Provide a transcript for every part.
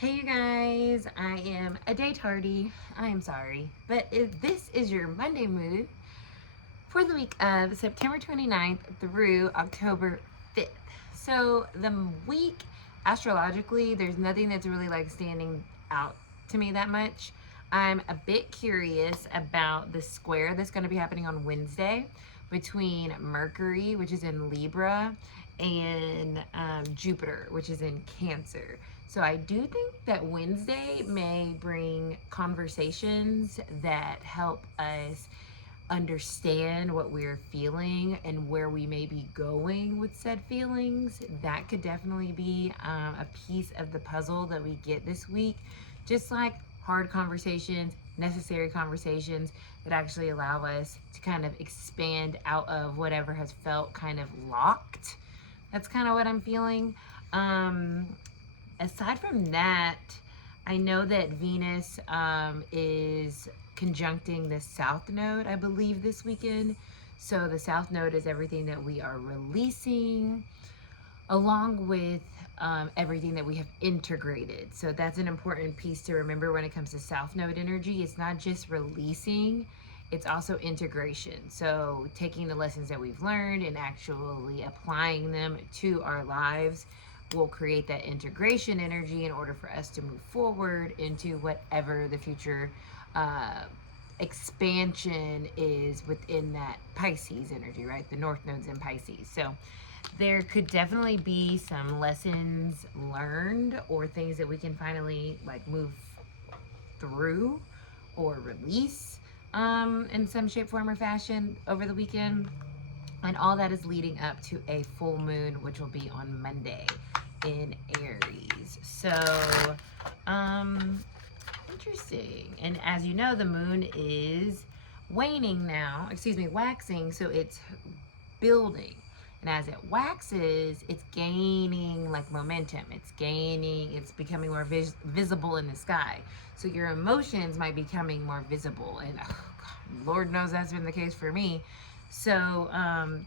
Hey you guys, I am a day tardy. I am sorry, but this is your Monday mood for the week of September 29th through October 5th. So the week astrologically, there's nothing that's really like standing out to me that much. I'm a bit curious about the square that's going to be happening on Wednesday between Mercury, which is in Libra, and Jupiter, which is in Cancer. So I do think that Wednesday may bring conversations that help us understand what we're feeling and where we may be going with said feelings. That could definitely be a piece of the puzzle that we get this week. Just like hard conversations, necessary conversations that actually allow us to kind of expand out of whatever has felt kind of locked. That's kind of what I'm feeling. Um, Aside from that, I know that Venus is conjuncting the South Node, I believe, this weekend. So the South Node is everything that we are releasing, along with everything that we have integrated. So that's an important piece to remember when it comes to South Node energy. It's not just releasing, it's also integration. So taking the lessons that we've learned and actually applying them to our lives will create that integration energy in order for us to move forward into whatever the future uh, expansion is within that Pisces energy, right? The North Node's in Pisces. So there could definitely be some lessons learned or things that we can finally like move through or release in some shape, form, or fashion over the weekend. And all that is leading up to a full moon, which will be on Monday in Aries. So, interesting. And as you know, the moon is waning now, waxing, so it's building. And as it waxes, it's gaining like momentum. It's becoming more visible in the sky. So your emotions might be becoming more visible. And oh God, Lord knows that's been the case for me. So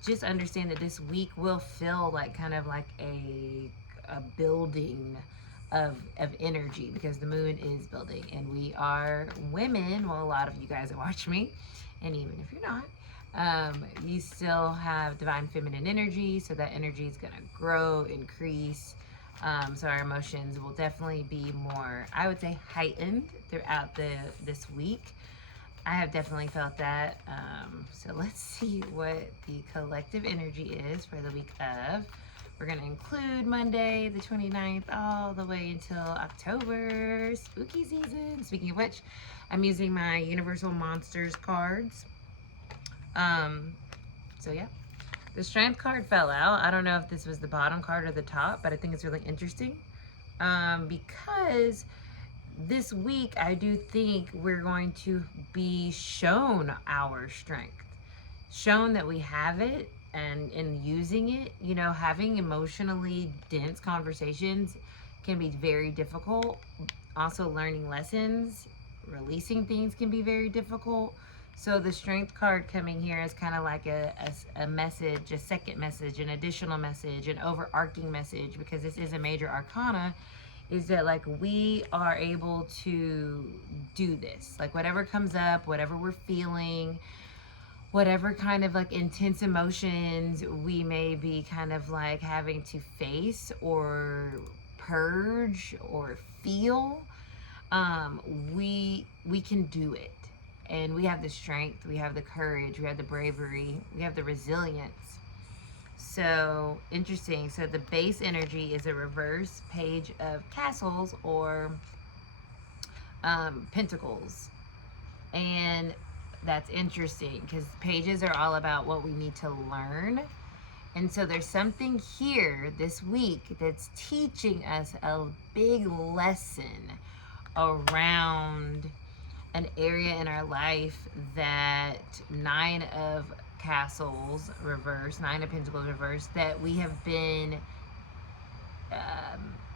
just understand that this week will feel like kind of like a building of energy because the moon is building and we are women. Well, a lot of you guys that watch me, and even if you're not, you still have divine feminine energy, so that energy is going to grow, increase. So our emotions will definitely be more, I would say, heightened throughout this week. I have definitely felt that. So let's see what the collective energy is for the week of. We're going to include Monday, the 29th, all the way until October, spooky season. Speaking of which, I'm using my Universal Monsters cards. So yeah, the Strength card fell out. I don't know if this was the bottom card or the top, but I think it's really interesting because this week I do think we're going to be shown our strength, shown that we have it, and in using it. You know, having emotionally dense conversations can be very difficult. Also, learning lessons, releasing things can be very difficult. So the Strength card coming here is kind of like a message, a second message, an additional message, an overarching message, because this is a major arcana, is that like we are able to do this. Like whatever comes up, whatever we're feeling, whatever kind of like intense emotions we may be kind of like having to face or purge or feel, we can do it. And we have the strength, we have the courage, we have the bravery, we have the resilience. So interesting. So the base energy is a reverse page of castles or pentacles. And that's interesting because pages are all about what we need to learn. And so there's something here this week that's teaching us a big lesson around an area in our life that Nine of Castles reverse, Nine of Pentacles reverse, that we have been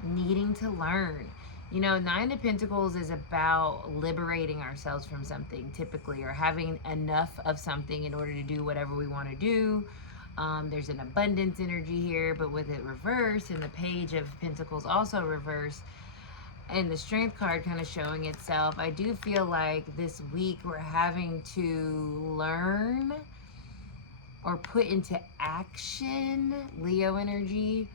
needing to learn. You know, Nine of Pentacles is about liberating ourselves from something, typically, or having enough of something in order to do whatever we want to do. There's an abundance energy here, but with it reversed and the Page of Pentacles also reversed, and the strength card kind of showing itself, I do feel like this week we're having to learn or put into action, Leo energy,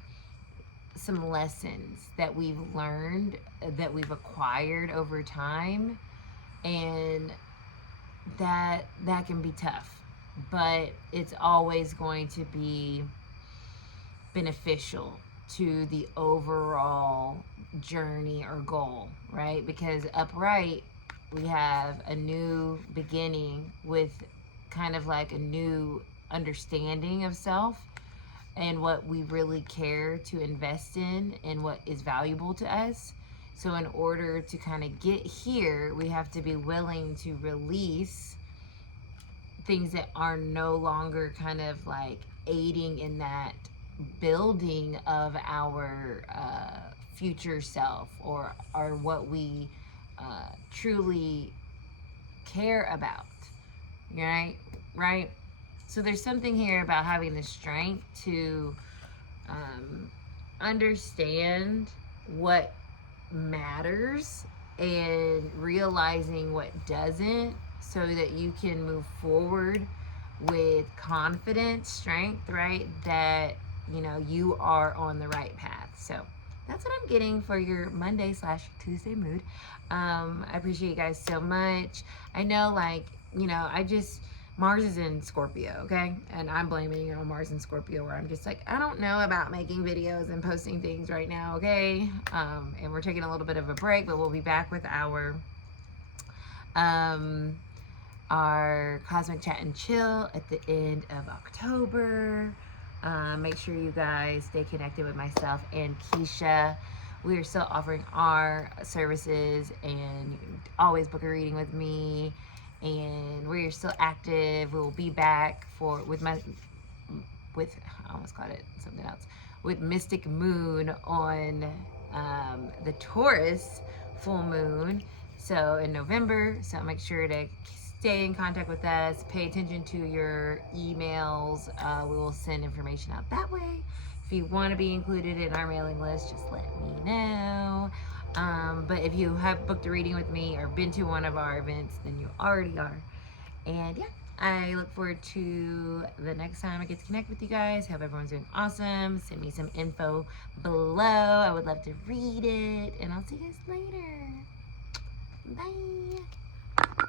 some lessons that we've learned, that we've acquired over time, and that can be tough, but it's always going to be beneficial to the overall journey or goal, right? Because upright, we have a new beginning with kind of like a new understanding of self and what we really care to invest in and what is valuable to us. So in order to kind of get here, we have to be willing to release things that are no longer kind of like aiding in that building of our future self, or what we truly care about, right? So there's something here about having the strength to understand what matters and realizing what doesn't, so that you can move forward with confidence, strength, right? That you are on the right path. So that's what I'm getting for your Monday/Tuesday mood. I appreciate you guys so much. I know, Mars is in Scorpio, okay? And I'm blaming it on Mars in Scorpio, where I'm just like, I don't know about making videos and posting things right now, okay? And we're taking a little bit of a break, but we'll be back with our Cosmic Chat and Chill at the end of October. Make sure you guys stay connected with myself and Keisha. We are still offering our services, and you can always book a reading with me. And we're still active. We'll be back with I almost called it something else, with Mystic Moon on the Taurus full moon, so in November. So make sure to stay in contact with us. Pay attention to your emails. We will send information out that way. If you want to be included in our mailing list, just let me know. But if you have booked a reading with me or been to one of our events, then you already are. And yeah, I look forward to the next time I get to connect with you guys. Hope everyone's doing awesome. Send me some info below. I would love to read it. And I'll see you guys later. Bye.